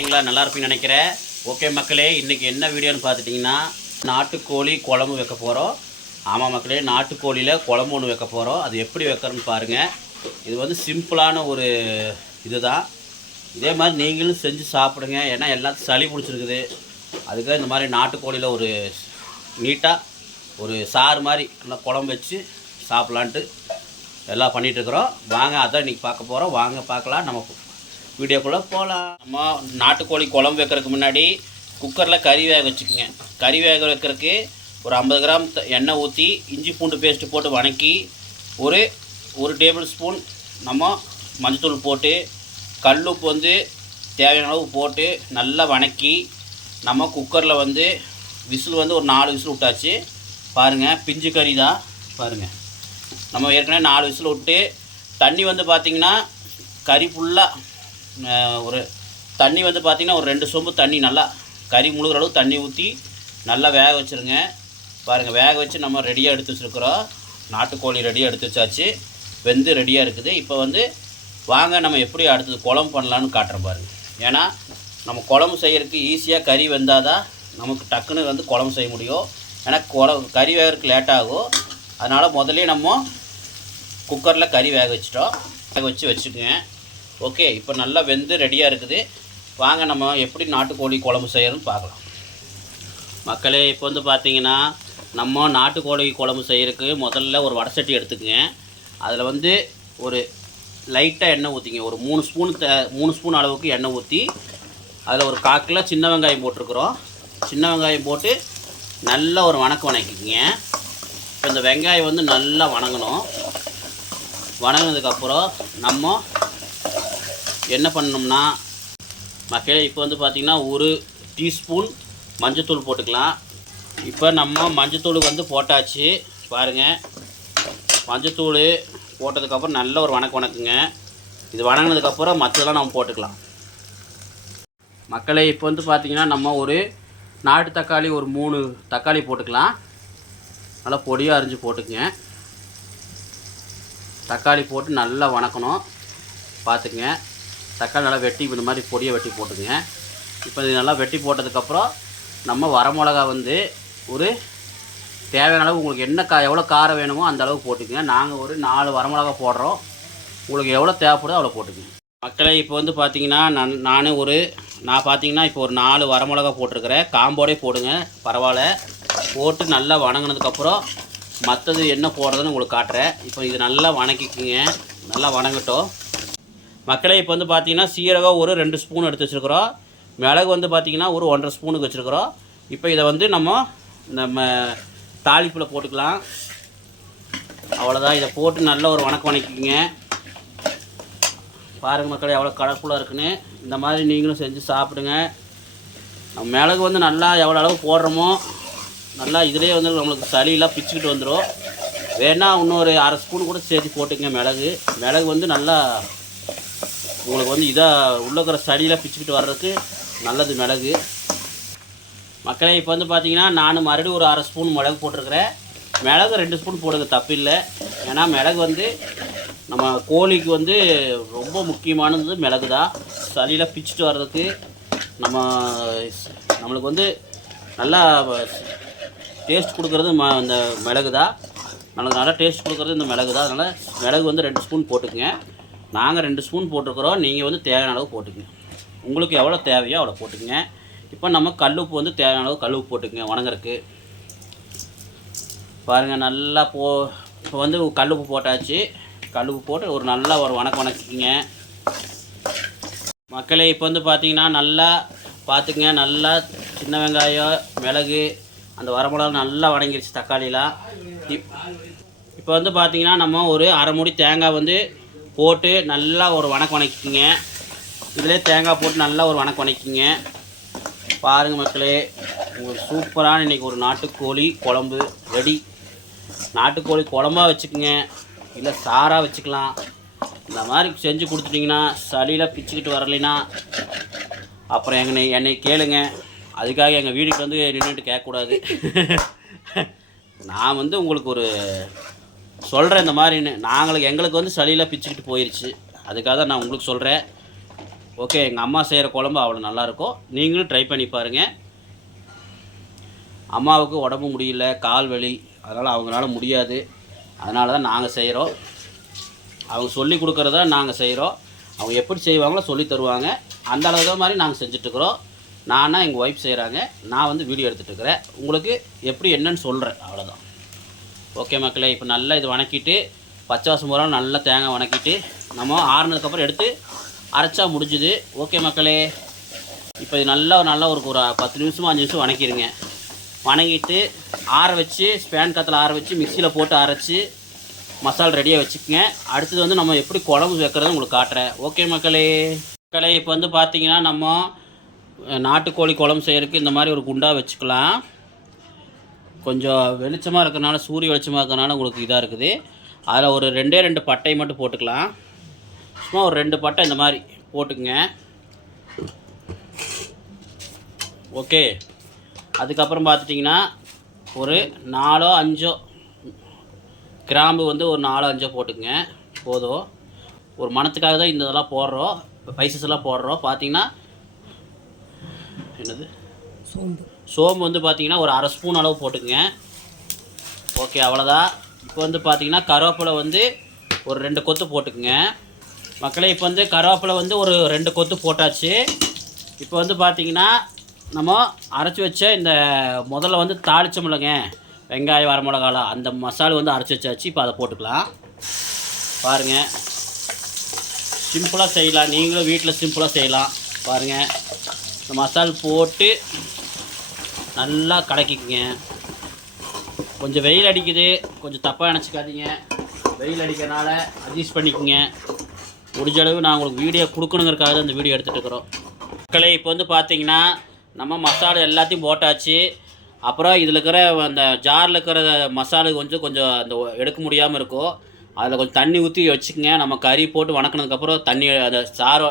இருக்கிறீங்களா? நல்லா இருப்பீங்கன்னு நினைக்கிறேன். ஓகே மக்களே, இன்றைக்கி என்ன வீடியோன்னு பார்த்துட்டிங்கன்னா நாட்டுக்கோழி குழம்பு வைக்க போகிறோம். ஆமாம் மக்களே, நாட்டுக்கோழியில் குழம்பு ஒன்று வைக்க போகிறோம். அது எப்படி வைக்கிறன்னு பாருங்கள். இது வந்து சிம்பிளான ஒரு இதுதான். இதே மாதிரி நீங்களும் செஞ்சு சாப்பிடுங்க. ஏன்னா எல்லாத்துக்கும் சளி பிடிச்சிருக்குது. அதுக்காக இந்த மாதிரி நாட்டுக்கோழியில் ஒரு நீட்டாக ஒரு சாறு மாதிரி நல்லா குழம்பு வச்சு சாப்பிட்லான்ட்டு எல்லாம் பண்ணிகிட்ருக்குறோம். வாங்க, அதான் இன்றைக்கி பார்க்க போகிறோம். வாங்க பார்க்கலாம். நம்ம வீடியோக்குள்ளே போகலாம். நம்ம நாட்டுக்கோழி குழம்பு வைக்கிறதுக்கு முன்னாடி குக்கரில் கறி வேக வச்சுக்கோங்க. கறி வேக வைக்கிறதுக்கு ஒரு 50 கிராம் எண்ணெய் ஊற்றி இஞ்சி பூண்டு பேஸ்ட்டு போட்டு வணக்கி ஒரு டேபிள் ஸ்பூன் நம்ம மஞ்சத்தூள் போட்டு கல்லுப்பு வந்து தேவையான அளவு போட்டு நல்லா வணக்கி நம்ம குக்கரில் வந்து விசில் வந்து ஒரு 4 விசில் விட்டாச்சு. பாருங்கள், பிஞ்சு கறி தான். பாருங்கள், நம்ம ஏற்கனவே 4 விசில் விட்டு தண்ணி வந்து பார்த்திங்கன்னா கறி ஃபுல்லாக ஒரு தண்ணி வந்து பார்த்திங்கன்னா ஒரு 2 சொம்பு தண்ணி நல்லா கறி முழுகிற அளவு தண்ணி ஊற்றி நல்லா வேக வச்சுருங்க. பாருங்கள், வேக வச்சு நம்ம ரெடியாக எடுத்து வச்சுருக்குறோம். நாட்டுக்கோழி ரெடியாக எடுத்து வச்சாச்சு, வெந்து ரெடியாக இருக்குது. இப்போ வந்து வாங்க நம்ம எப்படி அடுத்தது குழம்பு பண்ணலான்னு காட்டுறேன் பாருங்கள். ஏன்னா நம்ம குழம்பு செய்கிறதுக்கு ஈஸியாக கறி வெந்தால் தான் நமக்கு டக்குன்னு வந்து குழம்பு செய்ய முடியும். ஏன்னா கறி வேகிறதுக்கு லேட் ஆகும். அதனால் முதல்ல நம்ம குக்கரில் கறி வேக வச்சிட்டோம். வேக வச்சுக்கோங்க. ஓகே, இப்போ நல்லா வெந்து ரெடியாக இருக்குது. வாங்க நம்ம எப்படி நாட்டுக்கோழி குழம்பு செய்யறதுன்னு பார்க்கலாம். மக்களே, இப்போ வந்து பார்த்திங்கன்னா நம்ம நாட்டுக்கோழி குழம்பு செய்கிறதுக்கு முதல்ல ஒரு வடை சட்டி எடுத்துக்கங்க. அதில் வந்து ஒரு லைட்டாக எண்ணெய் ஊற்றிங்க. ஒரு 3 ஸ்பூன் அளவுக்கு எண்ணெய் ஊற்றி அதில் ஒரு 1/4 கிலோ சின்ன வெங்காயம் போட்டிருக்குறோம். சின்ன வெங்காயம் போட்டு நல்லா ஒரு வணக்கிக்கிங்க. இப்போ இந்த வெங்காயம் வந்து நல்லா வணங்கணும். வணங்கினதுக்கப்புறம் நம்ம என்ன பண்ணணும்னா மக்களே, இப்போ வந்து பார்த்திங்கன்னா 1 டீஸ்பூன் மஞ்சத்தூள் போட்டுக்கலாம். இப்போ நம்ம மஞ்சத்தூள் வந்து போட்டாச்சு. பாருங்கள், மஞ்சத்தூள் போட்டதுக்கப்புறம் நல்ல ஒரு வணக்குங்க. இது வணங்கினதுக்கப்புறம் மற்றதெல்லாம் நம்ம போட்டுக்கலாம். மக்களே, இப்போ வந்து பார்த்திங்கன்னா நம்ம ஒரு நாட்டு தக்காளி ஒரு 3 தக்காளி போட்டுக்கலாம். நல்லா பொடியாக அரிஞ்சு போட்டுக்குங்க. தக்காளி போட்டு நல்லா வணக்கணும். பார்த்துக்குங்க, தக்காளி நல்லா வெட்டி இந்த மாதிரி பொடியை வெட்டி போட்டுக்குங்க. இப்போ இது நல்லா வெட்டி போட்டதுக்கப்புறம் நம்ம வரமிளகா வந்து ஒரு தேவையான அளவு உங்களுக்கு எவ்வளோ காரம் வேணுமோ அந்த அளவுக்கு போட்டுக்குங்க. நாங்கள் ஒரு 4 வரமிளகா போடுறோம். உங்களுக்கு எவ்வளோ தேவைப்படுதோ அவ்வளோ போட்டுக்குங்க. மக்களை, இப்போ வந்து பார்த்திங்கன்னா நான் பார்த்திங்கன்னா இப்போ ஒரு 4 வரமிளகா போட்டிருக்கிறேன். காம்போடே போடுங்க, பரவாயில்ல. போட்டு நல்லா வணங்கினதுக்கப்புறம் மற்றது என்ன போடுறதுன்னு உங்களுக்கு காட்டுறேன். இப்போ இது நல்லா வணக்கிக்குங்க. நல்லா வணங்கட்டும். மக்களே, இப்போ வந்து பார்த்திங்கன்னா சீரகம் ஒரு 2 ஸ்பூன் எடுத்து வச்சுருக்குறோம். மிளகு வந்து பார்த்திங்கன்னா ஒரு 1.5 ஸ்பூனுக்கு வச்சுருக்குறோம். இப்போ இதை வந்து நம்ம தாளிப்பில் போட்டுக்கலாம். அவ்வளோதான். இதை போட்டு நல்ல ஒரு வணக்கிங்க. பாருங்கள் மக்களே, எவ்வளோ கலர்ஃபுல்லாக இருக்குன்னு. இந்த மாதிரி நீங்களும் செஞ்சு சாப்பிடுங்க. நம்ம மிளகு வந்து நல்லா எவ்வளோ அளவு போடுறோமோ நல்லா இதிலே வந்து நம்மளுக்கு சளியெல்லாம் பிச்சுக்கிட்டு வந்துடும். வேணால் இன்னொரு 1/2 ஸ்பூன் கூட சேர்த்து போட்டுங்க. மிளகு வந்து நல்லா உங்களுக்கு வந்து இதாக உள்ள இருக்கிற சளியெல்லாம் பிச்சுக்கிட்டு வர்றதுக்கு நல்லது மிளகு. மக்களே, இப்போ வந்து பார்த்திங்கன்னா நான் மறுபடியும் ஒரு 1/2 ஸ்பூன் மிளகு போட்டிருக்கிறேன். மிளகு 2 ஸ்பூன் போடுங்க, தப்பில்லை. ஏன்னா மிளகு வந்து நம்ம கோழிக்கு வந்து ரொம்ப முக்கியமானது மிளகு தான். சளியெல்லாம் பிச்சுட்டு வர்றதுக்கு நம்மளுக்கு வந்து நல்லா டேஸ்ட் கொடுக்குறது இந்த மிளகு தான். நம்மளுக்கு நல்லா டேஸ்ட் கொடுக்குறது இந்த மிளகு தான். அதனால் மிளகு வந்து 2 ஸ்பூன் போட்டுக்குங்க. நாங்கள் 2 ஸ்பூன் போட்டிருக்கிறோம். நீங்கள் வந்து தேவையான அளவு போட்டுக்குங்க. உங்களுக்கு எவ்வளோ தேவையோ அவ்வளோ போட்டுக்குங்க. இப்போ நம்ம கல்லுப்பு வந்து தேவையான அளவு கல்லுப்பு போட்டுக்குங்க வணங்குறதுக்கு. பாருங்கள், நல்லா இப்போ வந்து கல்லுப்பு போட்டாச்சு. கல்லுப்பு போட்டு ஒரு நல்லா ஒரு வணக்கிங்க. மக்களே, இப்போ வந்து பார்த்திங்கன்னா நல்லா பார்த்துக்குங்க. நல்லா சின்ன வெங்காயம், மிளகு, அந்த வரமிளகா நல்லா வணங்கிருச்சு. தக்காளிலாம் இப்போ வந்து பார்த்திங்கன்னா நம்ம ஒரு 1/2 மூடி தேங்காய் வந்து போட்டு நல்லா ஒரு வணக்கிங்க. இதிலே தேங்காய் போட்டு நல்லா ஒரு வணக்கிங்க. பாருங்கள் மக்களே, உங்களுக்கு சூப்பரான இன்றைக்கி ஒரு நாட்டுக்கோழி குழம்பு ரெடி. நாட்டுக்கோழி குழம்பாக வச்சுக்கோங்க, இல்லை சாராக வச்சுக்கலாம். இந்த மாதிரி செஞ்சு கொடுத்துட்டிங்கன்னா சளியில் பிச்சுக்கிட்டு வரலைன்னா அப்புறம் என்னை கேளுங்க. அதுக்காக எங்கள் வீட்டுக்கு வந்து நின்றுட்டு கேட்கக்கூடாது. நான் வந்து உங்களுக்கு ஒரு சொல்கிறேன் இந்த மாதிரின்னு. எங்களுக்கு வந்து சளியில் பிச்சுக்கிட்டு போயிடுச்சு. அதுக்காக தான் நான் உங்களுக்கு சொல்கிறேன். ஓகே, எங்கள் அம்மா செய்கிற குழம்பு அவ்வளோ நல்லாயிருக்கும். நீங்களும் ட்ரை பண்ணி பாருங்கள். அம்மாவுக்கு உடம்பு முடியல, கால் வலி, அதனால் அவங்களால முடியாது. அதனால தான் நாங்கள் செய்கிறோம். அவங்க சொல்லி கொடுக்குறதா நாங்கள் செய்கிறோம். அவங்க எப்படி செய்வாங்களோ சொல்லி தருவாங்க. அந்த அளவு மாதிரி நாங்கள் செஞ்சிட்ருக்குறோம். நானா எங்கள் ஒய்ஃப் செய்கிறாங்க, நான் வந்து வீடியோ எடுத்துகிட்ருக்கிறேன். உங்களுக்கு எப்படி என்னன்னு சொல்கிறேன், அவ்வளோதான். ஓகே மக்களே, இப்போ நல்லா இது வணக்கிட்டு பச்சை வாசம் போகிறோம். நல்லா தேங்காய் வணக்கிட்டு நம்ம ஆறுனதுக்கப்புறம் எடுத்து அரைச்சா முடிஞ்சுது. ஓகே மக்களே, இப்போ இது நல்லா ஒரு 10 நிமிஷமோ 5 நிமிஷம் வணக்கிடுங்க. வணங்கிட்டு ஆற வச்சு ஸ்பேன் காற்றுல ஆற வச்சு மிக்சியில் போட்டு அரைச்சி மசாலா ரெடியாக வச்சுக்கோங்க. அடுத்தது வந்து நம்ம எப்படி குழம்பு வைக்கிறது உங்களுக்கு காட்டுறேன். ஓகே மக்களே, இப்போ வந்து பார்த்திங்கன்னா நம்ம நாட்டுக்கோழி குழம்பு செய்கிறதுக்கு இந்த மாதிரி ஒரு குண்டா வச்சுக்கலாம். கொஞ்சம் வெளிச்சமாக இருக்கிறனால, சூரிய வெளிச்சமாக இருக்கிறனால உங்களுக்கு இதாக இருக்குது. அதில் ஒரு 2 பட்டை மட்டும் போட்டுக்கலாம். சும்மா ஒரு 2 பட்டை இந்த மாதிரி போட்டுக்குங்க. ஓகே, அதுக்கப்புறம் பார்த்துட்டிங்கன்னா ஒரு 4-5 கிராம்பு வந்து ஒரு 4-5 போட்டுக்குங்க. போதும். ஒரு மணத்துக்காக தான் இந்த இதெல்லாம் போடுறோம், ஸ்பைசஸ் எல்லாம் போடுறோம். பார்த்திங்கன்னா என்னது சோம்பு வந்து பார்த்திங்கன்னா ஒரு 1/2 ஸ்பூன் அளவு போட்டுக்குங்க. ஓகே, அவ்வளோதான். இப்போ வந்து பார்த்திங்கன்னா கருவேப்பிலை வந்து ஒரு 2 கொத்து போட்டுக்குங்க. மக்களே, இப்போ வந்து கருவேப்பிலை வந்து ஒரு 2 கொத்து போட்டாச்சு. இப்போ வந்து பார்த்திங்கன்னா நம்ம அரைச்சி வச்ச இந்த முதல்ல வந்து தாளிச்சமில்லைங்க, வெங்காயம் வரமிளகாலாம், அந்த மசாலா வந்து அரைச்சி வச்சாச்சு. இப்போ அதை போட்டுக்கலாம். பாருங்கள், சிம்பிளாக செய்யலாம். நீங்களும் வீட்டில் சிம்பிளாக செய்யலாம். பாருங்கள், இந்த மசாலா போட்டு நல்லா கலக்கிக்குங்க. கொஞ்சம் வெயில் அடிக்குது, கொஞ்சம் தப்பாக நினச்சிக்காதீங்க. வெயில் அடிக்கிறனால அட்ஜஸ்ட் பண்ணிக்கோங்க. முடிஞ்ச அளவு நான் உங்களுக்கு வீடியோ கொடுக்கணுங்கிறக்காக இந்த வீடியோ எடுத்துகிட்டு இருக்கிறோம். மக்களே, இப்போ வந்து பார்த்திங்கன்னா நம்ம மசாலா எல்லாத்தையும் போட்டாச்சு. அப்புறம் இதில் இருக்கிற அந்த ஜாரில் இருக்கிற மசாலா கொஞ்சம் அந்த எடுக்க முடியாமல் இருக்கும். அதில் கொஞ்சம் தண்ணி ஊற்றி வச்சுக்கோங்க. நம்ம கறி போட்டு வணக்கினதுக்கப்புறம் தண்ணி, அந்த சாறு,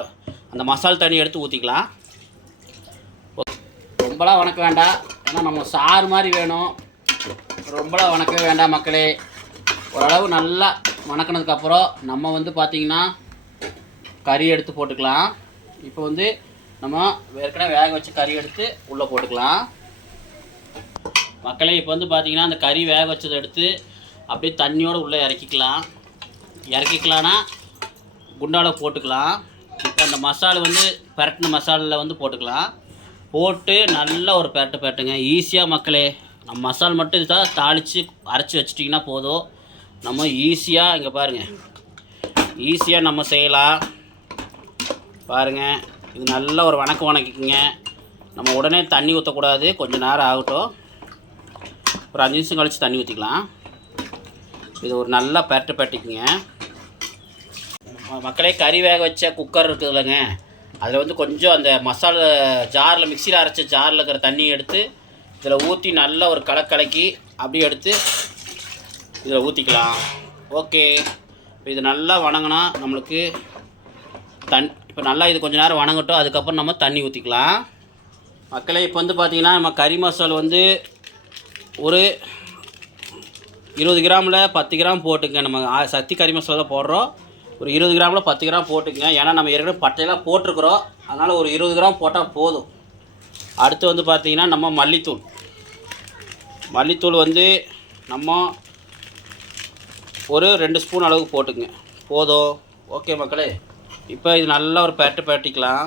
அந்த மசாலா தண்ணி எடுத்து ஊற்றிக்கலாம். ரொம்பலாம் வணக்க வேண்டாம், ஏன்னா நம்ம சாறு மாதிரி வேணும். ரொம்பலாம் வணக்கவே வேண்டாம் மக்களே. ஓரளவு நல்லா வணக்கினதுக்கப்புறம் நம்ம வந்து பார்த்திங்கன்னா கறி எடுத்து போட்டுக்கலாம். இப்போ வந்து நம்ம ஏற்கனவே வேக வச்சு கறி எடுத்து உள்ளே போட்டுக்கலாம். மக்களே, இப்போ வந்து பார்த்திங்கன்னா அந்த கறி வேக வச்சதை எடுத்து அப்படியே தண்ணியோடு உள்ளே இறக்கிக்கலான்னா குண்டாவில் போட்டுக்கலாம். இப்போ அந்த மசாலா வந்து பரட்டின மசாலில் வந்து போட்டுக்கலாம். போட்டு நல்லா ஒரு பெரட்டுங்க. ஈஸியாக மக்களே, நம்ம மசாலா மட்டும் இதுதான் தாளித்து அரைச்சி வச்சிட்டிங்கன்னா போதும். நம்ம ஈஸியாக, இங்கே பாருங்கள், ஈஸியாக நம்ம செய்யலாம். பாருங்கள், இது நல்லா ஒரு வணக்கிக்குங்க. நம்ம உடனே தண்ணி ஊற்றக்கூடாது, கொஞ்சம் நேரம் ஆகட்டும். ஒரு 5 நிமிஷம் கழித்து தண்ணி ஊற்றிக்கலாம். இது ஒரு நல்லா பெரட்டிக்குங்க. மக்களே, கறி வேக வச்ச குக்கர் இருக்குது இல்லைங்க, அதில் வந்து கொஞ்சம் அந்த மசாலா ஜாரில், மிக்சியில் அரைச்ச ஜாரில் இருக்கிற தண்ணியை எடுத்து இதில் ஊற்றி நல்லா ஒரு கலக்கி அப்படியே எடுத்து இதில் ஊற்றிக்கலாம். ஓகே, இப்போ இது நல்லா வணங்கினா நம்மளுக்கு இப்போ நல்லா இது கொஞ்சம் நேரம் வணங்கட்டும். அதுக்கப்புறம் நம்ம தண்ணி ஊற்றிக்கலாம். மக்களே, இப்போ வந்து பார்த்திங்கன்னா நம்ம கறி மசாலா வந்து ஒரு 20 கிராமில் 10 கிராம் போட்டுங்க. நம்ம சக்தி கறி மசாலா தான் போடுறோம். ஒரு 20 கிராமில் 10 கிராம் போட்டுங்க. ஏன்னா நம்ம ஏற்கனவே பட்டையெல்லாம் போட்டிருக்கிறோம், அதனால் ஒரு 20 கிராம் போட்டால் போதும். அடுத்து வந்து பார்த்திங்கன்னா நம்ம மல்லித்தூள் வந்து நம்ம ஒரு 2 ஸ்பூன் அளவுக்கு போட்டுங்க, போதும். ஓகே மக்களே, இப்போ இது நல்லா ஒரு பெரட்டிக்கலாம்.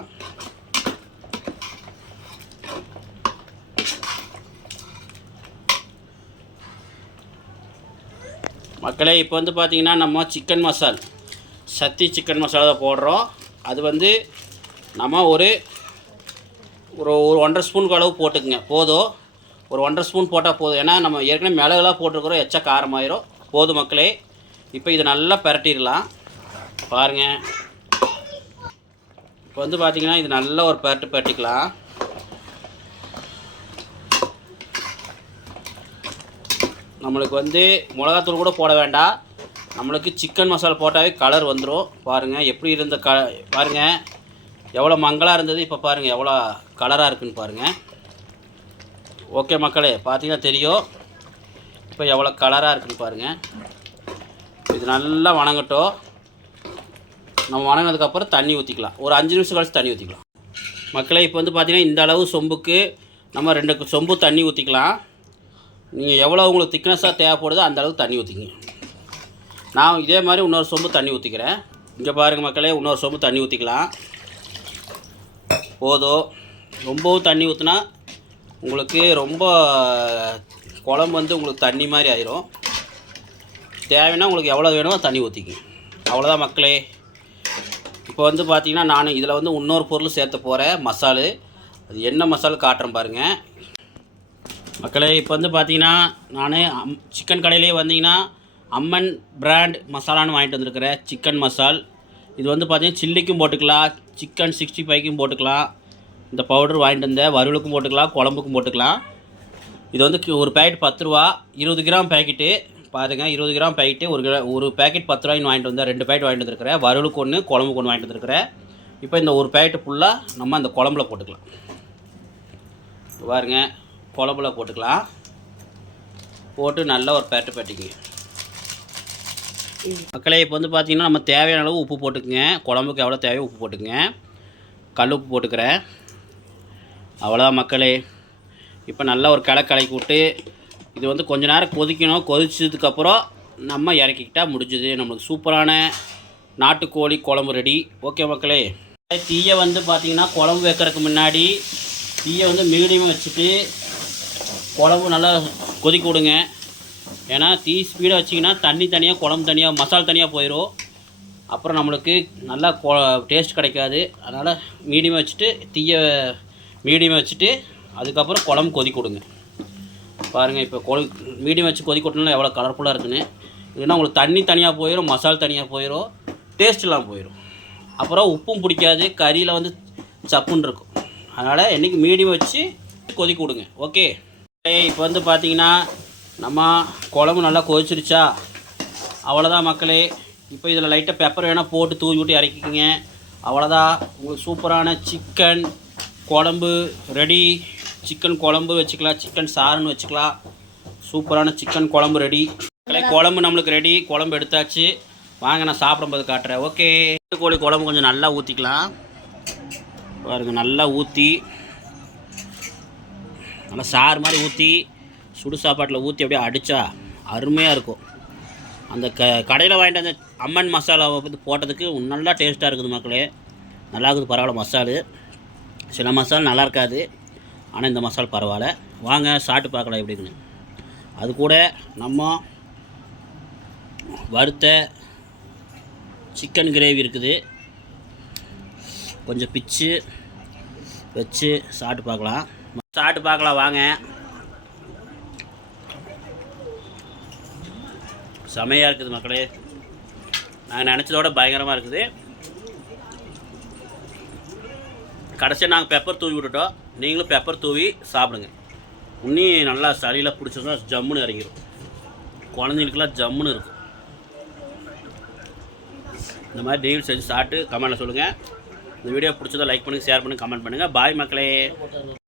மக்களே, இப்போ வந்து பார்த்திங்கன்னா நம்ம சிக்கன் மசாலா, சக்தி சிக்கன் மசாலா தான் போடுறோம். அது வந்து நம்ம ஒரு 1.5 ஸ்பூனுக்கு அளவு போட்டுக்குங்க, போதும். ஒரு 1.5 ஸ்பூன் போட்டால் போதும். ஏன்னா நம்ம ஏற்கனவே மிளகுலாம் போட்டிருக்கிறோம், எச்சா காரமாயிரும். போதும் மக்களே. இப்போ இது நல்லா பெரட்டிடலாம். பாருங்கள், இப்போ வந்து பார்த்திங்கன்னா இது நல்லா ஒரு பெரட்டிக்கலாம். நம்மளுக்கு வந்து மிளகாத்தூள் கூட போட வேண்டாம், நம்மளுக்கு சிக்கன் மசாலா போட்டாவே கலர் வந்துடும். பாருங்கள் எப்படி இருந்த பாருங்கள் எவ்வளோ மங்கலாக இருந்தது, இப்போ பாருங்கள் எவ்வளோ கலராக இருக்குதுன்னு பாருங்கள். ஓகே மக்களே, பார்த்தீங்கன்னா தெரியும் இப்போ எவ்வளோ கலராக இருக்குதுன்னு பாருங்கள். இது நல்லா வணங்கட்டும். நம்ம வணங்கினதுக்கப்புறம் தண்ணி ஊற்றிக்கலாம். ஒரு 5 நிமிஷம் கழிச்சு தண்ணி ஊற்றிக்கலாம். மக்களே இப்போ வந்து பார்த்திங்கன்னா இந்த அளவு சொம்புக்கு நம்ம 2 சொம்பு தண்ணி ஊற்றிக்கலாம். நீங்கள் எவ்வளோ உங்களுக்கு திக்னஸாக தேவைப்படுதோ அந்த அளவுக்கு தண்ணி ஊற்றிக்கிங்க. நான் இதே மாதிரி இன்னொரு சொம்பு தண்ணி ஊற்றிக்கிறேன். இங்கே பாருங்கள் மக்களே, இன்னொரு சொம்பு தண்ணி ஊற்றிக்கலாம். போதும். ரொம்பவும் தண்ணி ஊற்றினா உங்களுக்கு ரொம்ப குழம்பு வந்து உங்களுக்கு தண்ணி மாதிரி ஆயிரும். தேவைன்னா உங்களுக்கு எவ்வளோ வேணுமோ தண்ணி ஊற்றிக்கிங்க. அவ்வளோதான் மக்களே. இப்போ வந்து பார்த்திங்கன்னா நான் இதில் வந்து இன்னொரு பொருள் சேர்த்த போகிறேன், மசாலு. அது என்ன மசாலா காட்டுறேன் பாருங்கள் மக்களே. இப்போ வந்து பார்த்திங்கன்னா நான் சிக்கன் கடையிலே வந்தீங்கன்னா அம்மன் பிராண்ட் மசாலான்னு வாங்கிட்டு வந்திருக்கிறேன். சிக்கன் மசால். இது வந்து பார்த்திங்கன்னா சில்லிக்கும் போட்டுக்கலாம், சிக்கன் 65க்கும் போட்டுக்கலாம். இந்த பவுடர் வாங்கிட்டு வந்தேன். வறுவலுக்கும் போட்டுக்கலாம், குழம்புக்கும் போட்டுக்கலாம். இது வந்து ஒரு பேக்கெட் 10 ரூபா. 20 கிராம் பேக்கெட்டு பாருங்கள். 20 கிராம் பேக்கெட்டு ஒரு பேக்கெட் 10 ரூபாய்ன்னு வாங்கிட்டு வந்தேன். 2 பேக்கெட் வாங்கிட்டு வந்துருக்கிறேன். வறுவலுக்கு ஒன்று, குழம்புக்கு ஒன்று வாங்கிட்டு வந்துருக்கிறேன். இப்போ இந்த ஒரு பேக்கெட்டு ஃபுல்லாக நம்ம அந்த குழம்புல போட்டுக்கலாம். பாருங்கள், குழம்புல போட்டுக்கலாம். போட்டு நல்லா ஒரு பேட்டிங்க மக்களே. இப்போ வந்து பார்த்திங்கன்னா நம்ம தேவையான அளவு உப்பு போட்டுக்குங்க. குழம்புக்கு எவ்வளோ தேவையோ உப்பு போட்டுக்குங்க. கல் உப்பு போட்டுக்கிறேன். அவ்வளோதான் மக்களே. இப்போ நல்லா ஒரு கலக்கி விட்டு இது வந்து கொஞ்ச நேரம் கொதிக்கணும். கொதிச்சதுக்கப்புறம் நம்ம இறக்கிக்கிட்டால் முடிஞ்சுது. நம்மளுக்கு சூப்பரான நாட்டுக்கோழி குழம்பு ரெடி. ஓகே மக்களே. தீயை வந்து பார்த்திங்கன்னா குழம்பு வைக்கிறதுக்கு முன்னாடி தீயை வந்து மீடியம் வச்சுட்டு குழம்பு நல்லா கொதிக்க விடுங்க. ஏன்னா தீ ஸ்பீடாக வச்சிங்கன்னா தண்ணி தனியாக, குழம்பு தனியாக, மசாலா தனியாக போயிடும். அப்புறம் நம்மளுக்கு நல்லா டேஸ்ட் கிடைக்காது. அதனால் மீடியம் வச்சுட்டு தீயை மீடியம் வச்சுட்டு அதுக்கப்புறம் குழம்பு கொதிக்க விடுங்க. பாருங்கள், இப்போ மீடியம் வச்சு கொதிக்க விட்டனால எவ்வளோ கலர்ஃபுல்லாக இருக்குன்னு. இல்லைன்னா உங்களுக்கு தண்ணி தனியாக போயிடும், மசாலா தனியாக போயிடும், டேஸ்ட்லாம் போயிடும். அப்புறம் உப்பும் பிடிக்காது, கறியில் வந்து சப்புன்னு இருக்கும். அதனால் என்றைக்கு மீடியம் வச்சு கொதிக்க விடுங்க. ஓகே. இப்போ வந்து பார்த்திங்கன்னா நம்ம குழம்பு நல்லா கொதிச்சிருச்சா? அவ்வளோதான் மக்களே. இப்போ இதில் லைட்டாக பெப்பர் வேணால் போட்டு தூவி விட்டு இறக்கிக்கிங்க. அவ்வளோதான், உங்களுக்கு சூப்பரான சிக்கன் குழம்பு ரெடி. சிக்கன் குழம்பு வச்சுக்கலாம், சிக்கன் சாறுன்னு வச்சுக்கலாம். சூப்பரான சிக்கன் குழம்பு ரெடி. குழம்பு நம்மளுக்கு ரெடி. குழம்பு எடுத்தாச்சு. வாங்க நான் சாப்பிடும்போது காட்டுறேன். ஓகே. கோழி குழம்பு கொஞ்சம் நல்லா ஊற்றிக்கலாம். பாருங்கள், நல்லா ஊற்றி நல்லா சாறு மாதிரி ஊற்றி சுடு சாப்பாட்டில் ஊற்றி அப்படியே அடித்தா அருமையாக இருக்கும். அந்த கடையில் வாங்கிட்டு அந்த அம்மன் மசாலாவை வந்து போட்டதுக்கு நல்லா டேஸ்ட்டாக இருக்குது மக்களே. நல்லா இருக்குது, பரவாயில்ல. மசாலு சில மசாலா நல்லா இருக்காது, ஆனால் இந்த மசாலா பரவாயில்ல. வாங்க சாப்பிட்டு பார்க்கலாம் எப்படி இருக்குன்னு. அது கூட நம்ம வறுத்த சிக்கன் கிரேவி இருக்குது, கொஞ்சம் பிச்சு வச்சு சாப்பிட்டு பார்க்கலாம். வாங்க. செமையாக இருக்குது மக்களே. நாங்கள் நினச்சதோட பயங்கரமாக இருக்குது. கடைசியாக நாங்கள் பெப்பர் தூவி விட்டுட்டோம். நீங்களும் பெப்பர் தூவி சாப்பிடுங்க. இன்னும் நல்லா சளியில் பிடிச்சோன்னா ஜம்முன்னு இறங்கிடும். குழந்தைங்களுக்குலாம் ஜம்முன்னு இருக்கும். இந்த மாதிரி டெய்லி செஞ்சு சாப்பிட்டு கமெண்ட்டில் சொல்லுங்கள். இந்த வீடியோ பிடிச்சதை லைக் பண்ணுங்கள், ஷேர் பண்ணுங்கள், கமெண்ட் பண்ணுங்கள். பாய் மக்களே.